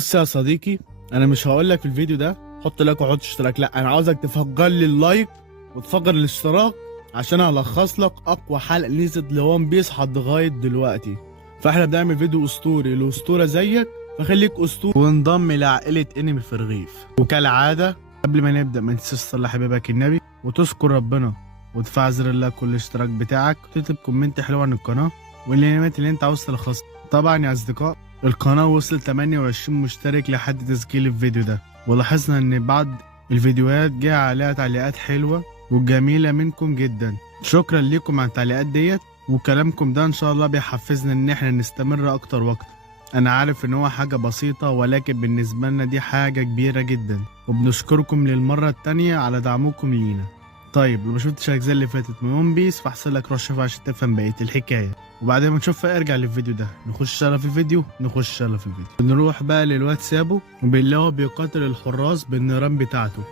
بص يا صديقي، انا مش هقول لك في الفيديو ده حط لايك وحط اشتراك. لا، انا عاوزك تفجر لي اللايك وتفجر الاشتراك عشان هلخص لك اقوى حلقه نزلت لون بيس لحد لغايه دلوقتي. فاحنا بنعمل فيديو اسطوري لاسطوره زيك، فخليك اسطوري وانضم لعائله انمي في الرغيف. وكالعاده قبل ما نبدا ما تنساش تصلي حبيبك النبي وتذكر ربنا وتفعل زر اللايك والاشتراك بتاعك وتكتب كومنت حلو عن القناه والانميات اللي انت عاوز تلخصها. طبعا يا اصدقاء، القناة وصلت 28 مشترك لحد تسجيل الفيديو ده، ولاحظنا ان بعض الفيديوهات جه عليها تعليقات حلوة وجميلة منكم جدا. شكرا لكم على التعليقات ديت، وكلامكم ده ان شاء الله بيحفزنا ان احنا نستمر اكتر واكتر. انا عارف ان هو حاجة بسيطة، ولكن بالنسبة لنا دي حاجة كبيرة جدا، وبنشكركم للمرة التانية على دعمكم لينا. طيب لو ما شفتش الاجزاء اللي فاتت من ون بيس فاحسن لك روح شوفها عشان تفهم بقية الحكاية، وبعد ما نشوفها ارجع للفيديو ده. نخش يلا في الفيديو. نروح بقى للواتسابه وبنلاقيه بيقاتل الحراس بالنيران بتاعته.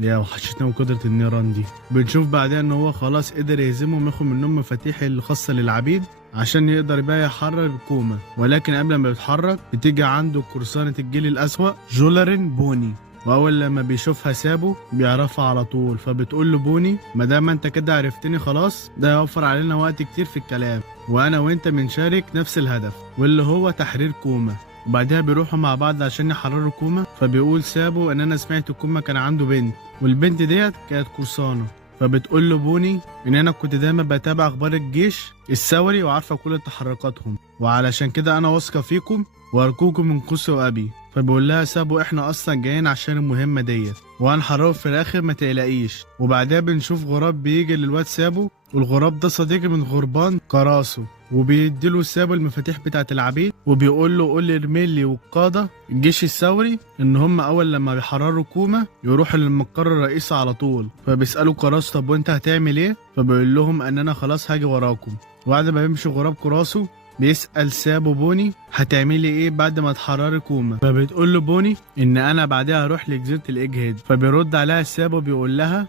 يا وحشتنا قدرة النيران دي. بنشوف بعدها ان هو خلاص قدر يهزمهم وياخد منهم مفاتيح الخاصة للعبيد عشان يقدر بقى يحرر كوما. ولكن قبل ما يتحرك بتيجي عنده قرصانة الجيل الأسوأ جولارين بوني، واول لما بيشوفها سابه بيعرفها على طول. فبتقول له بوني، ما دام انت كده عرفتني خلاص، ده يوفر علينا وقت كتير في الكلام، وانا وانت بنشارك نفس الهدف واللي هو تحرير كوما. وبعدها بيروحوا مع بعض عشان يحرروا كوما. فبيقول سابو ان انا سمعت كوما كان عنده بنت، والبنت ديت كانت قرصانه. فبتقول له بوني ان انا كنت دايما بتابع اخبار الجيش الثوري وعارفه كل تحركاتهم، وعلشان كده انا واثقه فيكم وارجوكم من قوسي وابي. فبيقول لها سابو احنا اصلا جايين عشان المهمه ديت وهنحرره في الاخر ما تقلقيش. وبعدها بنشوف غراب بيجي للواد سابو، والغراب ده صديقي من غربان كراسو، وبيديله سابو المفاتيح بتاعت العبيد وبيقول له قول لرميلي والقاده الجيش الثوري ان هم اول لما بيحرروا كوما يروحوا للمقر الرئيسي على طول. فبيسالوا كراسو طب وانت هتعمل ايه؟ فبيقول لهم ان انا خلاص هاجي وراكم. وبعد ما بيمشي غراب كراسو بيسأل سابو بوني هتعملي ايه بعد ما تحرري كوما؟ فبتقول له بوني ان انا بعدها هروح لجزيره الايج هيد. فبيرد عليها سابو بيقول لها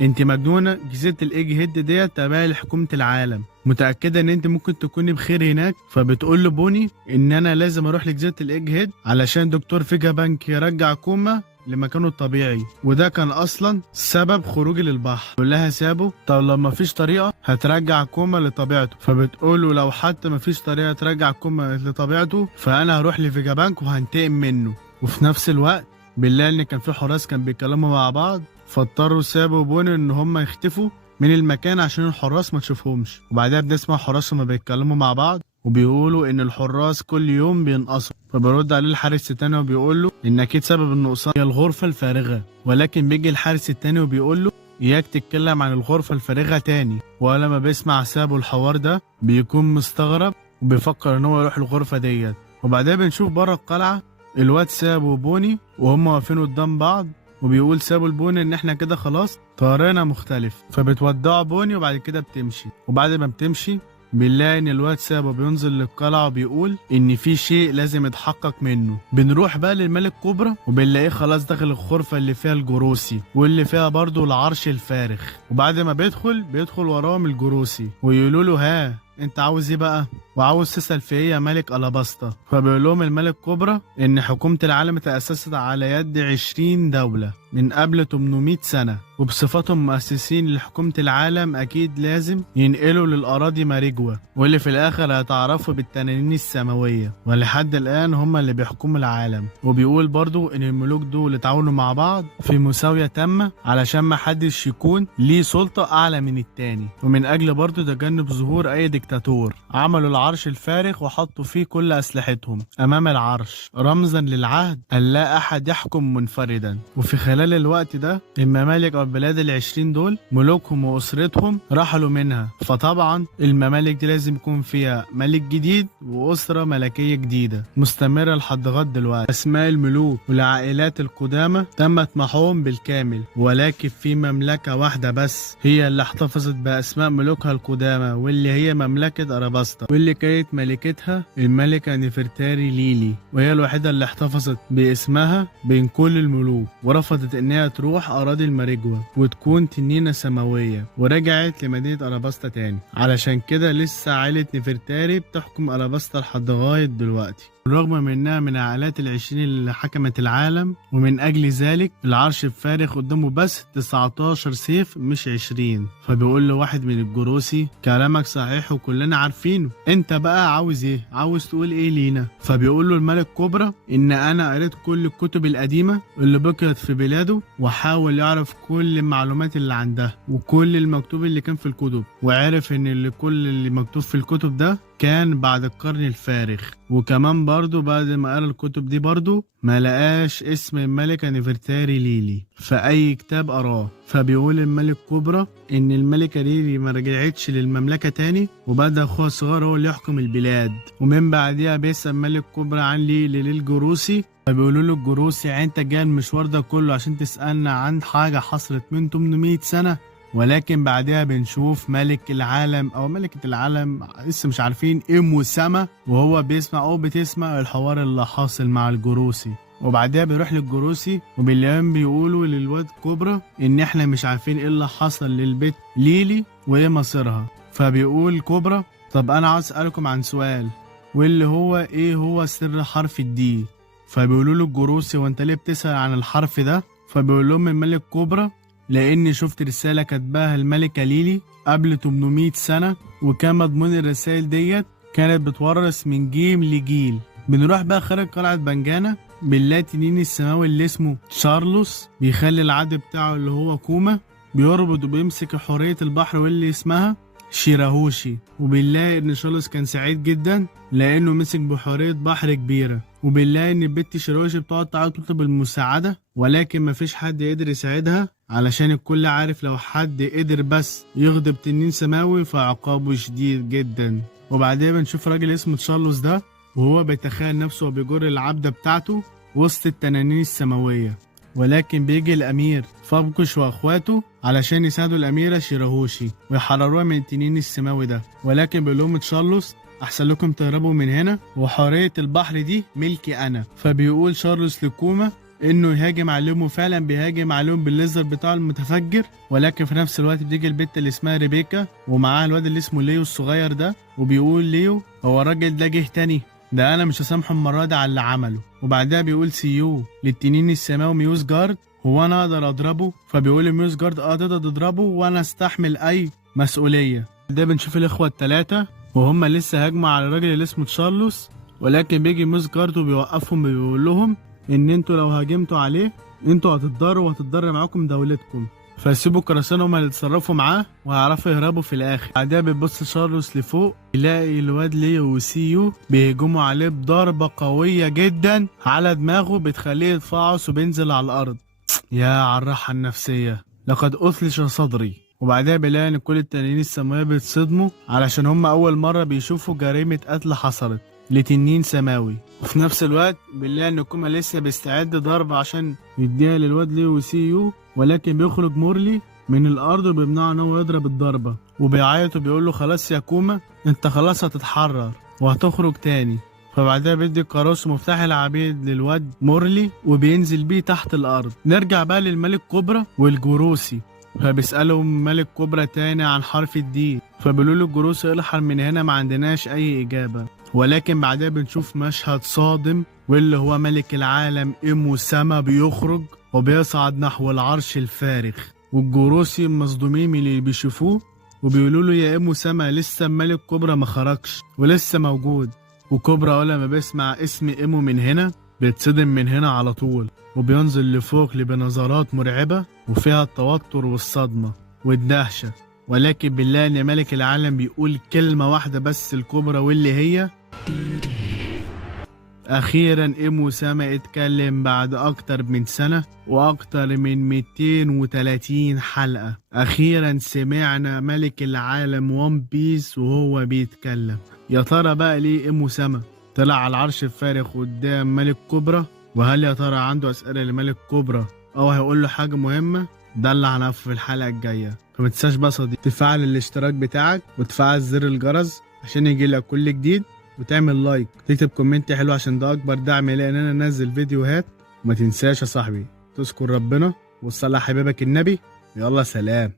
انت مجنونه، جزيره الايج هيد ديت تابعه لحكومه العالم، متاكده ان انت ممكن تكوني بخير هناك؟ فبتقول له بوني ان انا لازم اروح لجزيره الايج هيد علشان دكتور فيجا بانك يرجع كوما لمكانه الطبيعي، وده كان اصلا سبب خروجي للبحر. بيقول لها سابو طب لو مفيش طريقه هترجع كوما لطبيعته؟ فبتقول له لو حتى مفيش طريقه ترجع كوما لطبيعته فانا هروح لفيجا بانك وهنتقم منه. وفي نفس الوقت بالله ان كان في حراس كان بيتكلموا مع بعض، فاضطروا سابو وبوني ان هم يختفوا من المكان عشان الحراس ما تشوفهمش. وبعدها بنسمع حراس هما بيتكلموا مع بعض وبيقولوا ان الحراس كل يوم بينقصوا. فبيرد عليه الحارس التاني وبيقول له ان اكيد سبب النقصان هي الغرفه الفارغه. ولكن بيجي الحارس التاني وبيقول له اياك تتكلم عن الغرفه الفارغه تاني. ولما بيسمع سابو الحوار ده بيكون مستغرب وبيفكر ان هو يروح الغرفه ديت. وبعدها بنشوف بره القلعه الواد سابو وبوني وهم واقفين قدام بعض، وبيقول سابو لبوني ان احنا كده خلاص طريقنا مختلف. فبتودعوا بوني وبعد كده بتمشي. وبعد ما بتمشي بنلاقي ان الواد سابو بينزل للقلعه وبيقول ان في شيء لازم يتحقق منه. بنروح بقى للملك كوبرا وبنلاقيه خلاص داخل الغرفه اللي فيها الجروسي واللي فيها برضه العرش الفارغ. وبعد ما بيدخل وراهم الجروسي ويقولوا له ها انت عاوز ايه بقى؟ وعاوز تسأل في ايه يا ملك الاباستا؟ فبيقول لهم الملك كوبرا ان حكومة العالم تأسست على يد 20 دولة من قبل 800 سنة، وبصفتهم مؤسسين لحكومة العالم اكيد لازم ينقلوا للأراضي ماريجوا واللي في الاخر هيتعرفوا بالتنانين السماوية، ولحد الان هم اللي بيحكموا العالم. وبيقول برضو ان الملوك دول اتعاونوا مع بعض في مساوية تامة علشان ما حدش يكون ليه سلطة اعلى من التاني، ومن اجل برضو تجنب ظهور اي ديكتاتور عملوا العرش الفارغ وحطوا فيه كل أسلحتهم أمام العرش رمزا للعهد أن لا أحد يحكم منفردا. وفي خلال الوقت ده الممالك أو البلاد العشرين دول ملوكهم وأسرتهم رحلوا منها. فطبعا الممالك دي لازم يكون فيها ملك جديد وأسرة ملكية جديدة مستمرة لحد لغاية دلوقتي. أسماء الملوك والعائلات القدامى تمت محوهم بالكامل، ولكن في مملكة واحدة بس هي اللي احتفظت بأسماء ملوكها القدامى، واللي هي مملكة أراباستا، واللي كانت ملكتها الملكة نفرتاري ليلي، وهي الوحيدة اللي احتفظت باسمها بين كل الملوك، ورفضت انها تروح اراضي الماريجوا وتكون تنينة سماوية، ورجعت لمدينة أراباستا تاني. علشان كده لسه عائلة نفرتاري بتحكم أراباستا لحد لغاية دلوقتي. بالرغم من انها من عائلات العشرين اللي حكمت العالم، ومن اجل ذلك العرش الفارغ قدامه بس 19 سيف مش 20. فبيقول له واحد من الجروسي كلامك صحيح وكلنا عارفينه، انت بقى عاوز ايه؟ عاوز تقول ايه لينا؟ فبيقول له الملك كوبرا ان انا قريت كل الكتب القديمة اللي بقيت في بلاده، وحاول يعرف كل المعلومات اللي عندها وكل المكتوب اللي كان في الكتب، وعرف ان كل اللي مكتوب في الكتب ده كان بعد القرن الفارغ. وكمان برضو بعد ما قرا الكتب دي برضو ما لقاش اسم الملكة نفرتاري ليلي في اي كتاب قراه. فبيقول الملك كوبرا ان الملكة ليلي ما رجعتش للمملكة تاني، وبدأ اخوها الصغير هو اللي يحكم البلاد. ومن بعدها بيسأل ملك كوبرا عن ليلي للجروسي، فبيقولوا له الجروسي انت جاي المشوار ده كله عشان تسألنا عن حاجة حصلت من 800 سنة؟ ولكن بعدها بنشوف ملك العالم او ملكة العالم لسه مش عارفين امه سما، وهو بيسمع او بتسمع الحوار اللي حاصل مع الجروسي. وبعدها بيروح للجروسي وباليوم بيقولوا للواد كوبرا ان احنا مش عارفين ايه اللي حصل للبيت ليلي وايه مصيرها. فبيقول كوبرا طب انا عاوز اسألكم عن سؤال، واللي هو ايه هو سر حرف الدي؟ فبيقولوا له الجروسي وانت ليه بتسأل عن الحرف ده؟ فبيقول لهم الملك كوبرا لاني شفت رسالة كاتباها الملكة ليلي قبل 800 سنة، وكان مضمون الرسائل ديت كانت بتورث من جيل لجيل. بنروح بقى خارج قلعة بنجانا بنلاقي تنين السماوي اللي اسمه تشارلوس بيخلي العد بتاعه اللي هو كوما بيربط وبيمسك حورية البحر واللي اسمها شيراهوشي. وبنلاقي ان شارلوس كان سعيد جدا لانه مسك بحورية بحر كبيرة. وبنلاقي ان البت شيراهوشي بتقعد تعالى تطلب المساعدة، ولكن مفيش حد قدر يساعدها علشان الكل عارف لو حد قدر بس يغضب تنين سماوي فعقابه شديد جدا. وبعدين بنشوف راجل اسمه تشارلوس ده وهو بيتخيل نفسه وبيجر العبدة بتاعته وسط التنانين السماوية، ولكن بيجي الأمير فابكش وأخواته علشان يساعدوا الأميرة شيراهوشي ويحرروها من التنين السماوي ده. ولكن بيقول تشارلوس أحسن لكم تهربوا من هنا وحورية البحر دي ملكي أنا. فبيقول شارلوس لكوما انه يهاجم عليهم، وفعلا بيهاجم عليهم بالليزر بتاعه المتفجر. ولكن في نفس الوقت بتيجي البت اللي اسمها ريبيكا ومعاها الواد اللي اسمه ليو الصغير ده، وبيقول ليو هو الراجل ده جه تاني، ده انا مش هسامحه المره دي على اللي عمله. وبعدها بيقول سيو للتنين السماوي ميوس جارد هو انا اقدر اضربه؟ فبيقول ميوس جارد تقدر تضربه وانا استحمل اي مسؤوليه. ده بنشوف الاخوه الثلاثه وهم لسه هاجموا على الراجل اللي اسمه تشارلوس، ولكن بيجي ميوس جارد وبيوقفهم بيقول لهم ان انتوا لو هاجمتوا عليه انتوا هتتضروا وهتتضر معاكم دولتكم، فسيبوا القراصنة هما اللي يتصرفوا معاه وهيعرفوا يهربوا في الاخر. بعدها بيبص شارلوس لفوق يلاقي الواد ليو وسيو بيهجموا عليه بضربة قوية جدا على دماغه بتخليه يتفعص وبينزل على الارض. يا على الراحة النفسية، لقد اثلج صدري. وبعدها بيلاقي ان كل التنانين السماوية بيتصدموا علشان هم اول مرة بيشوفوا جريمة قتل حصلت لتنين سماوي. وفي نفس الوقت بنلاقي ان كوما لسه بيستعد ضرب عشان يديها للواد ليو وسيو، ولكن بيخرج مورلي من الارض وبيمنعه ان هو يضرب الضربه، وبيعيط وبيقول له خلاص يا كوما انت خلاص هتتحرر وهتخرج تاني. فبعدها بيدي الكراس ومفتاح العبيد للواد مورلي وبينزل بيه تحت الارض. نرجع بقى للملك كوبرا والجروسي، فبيسألهم ملك كوبرا تاني عن حرف الدي، فبيقولوا له الجروسي الحر من هنا ما عندناش اي اجابه. ولكن بعدها بنشوف مشهد صادم واللي هو ملك العالم إيمو سما بيخرج وبيصعد نحو العرش الفارغ، والجروسي مصدومين من اللي بيشوفوه وبيقولوا له يا إيمو سما لسه الملك كوبرا ما خرجش ولسه موجود. وكوبرا أول ما بيسمع اسم إيمو من هنا بيتصدم من هنا على طول وبينزل لفوق بنظرات مرعبة وفيها التوتر والصدمة والدهشة. ولكن بالله ان ملك العالم بيقول كلمة واحدة بس الكبرى واللي هي اخيرا إيمو سما اتكلم بعد اكتر من سنة واكتر من 230 حلقة. اخيرا سمعنا ملك العالم وان بيس وهو بيتكلم. يا ترى بقى ليه إيمو سما طلع على العرش الفارغ قدام ملك كوبرا؟ وهل يا ترى عنده اسئلة لملك كوبرا او هيقول له حاجة مهمة؟ ده اللي هنعرفه في الحلقة الجاية. فما تنساش بقى صديقي تفعل الاشتراك بتاعك وتفعل زر الجرس عشان يجيلك كل جديد، وتعمل لايك وتكتب كومنت حلو عشان ده اكبر دعم لي ان انا انزل فيديوهات. وما تنساش يا صاحبي تذكر ربنا وتصلي على حبيبك النبي. يلا سلام.